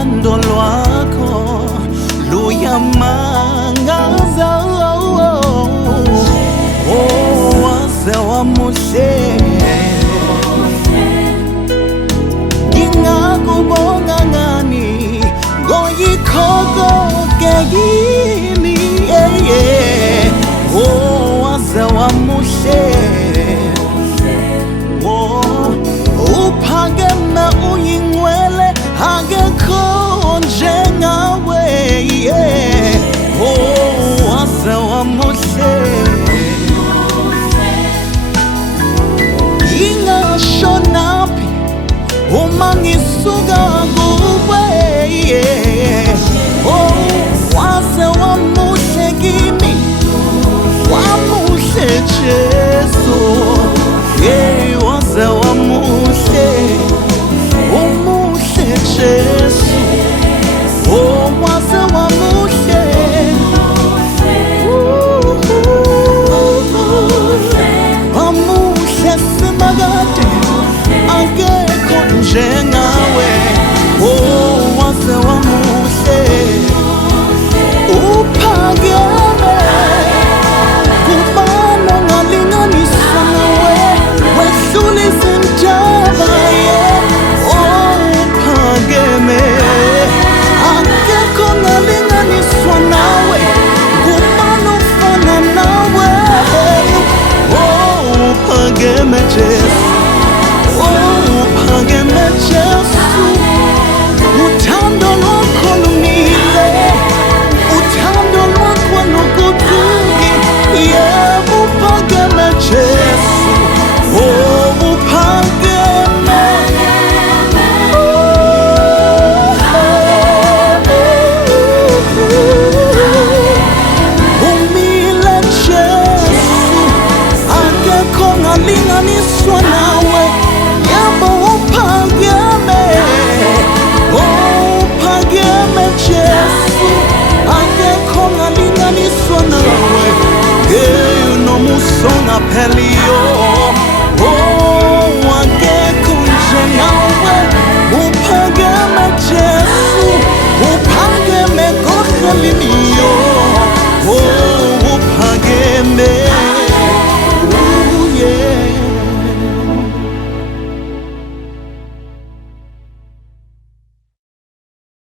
uthando lwakho luyamangaza, waze wamuhle ngingakubonga ngani ngoyikho kekini, waze wamuhle uphakeme uyingcwele akekho njengawe, waze wamuhle ingashonaphi uma ngisuka kuwe, waze wamuhle kimi, wamuhle Jesu, waze wamuhle, umuhle Jesu, waze wamuhle, wamuhle simakade akekho njengawe, waze wamuhle uphakeme kubani ongalinganiswa nawe, wehlula izintaba, uphakeme akekho ongalinganiswa nawe, kubani ofana nawe, uphakeme Jesu, uphakeme Jesu, uthando lwakho lumile, uthando lwakho luguquki, uphakeme Jesu, uphakeme, umile Jesu, akekho ongalinganiswa nawe, uphakeme, uphakeme Jesu, akekho ongalinganiswa nawe, unomusa ongapheliyo.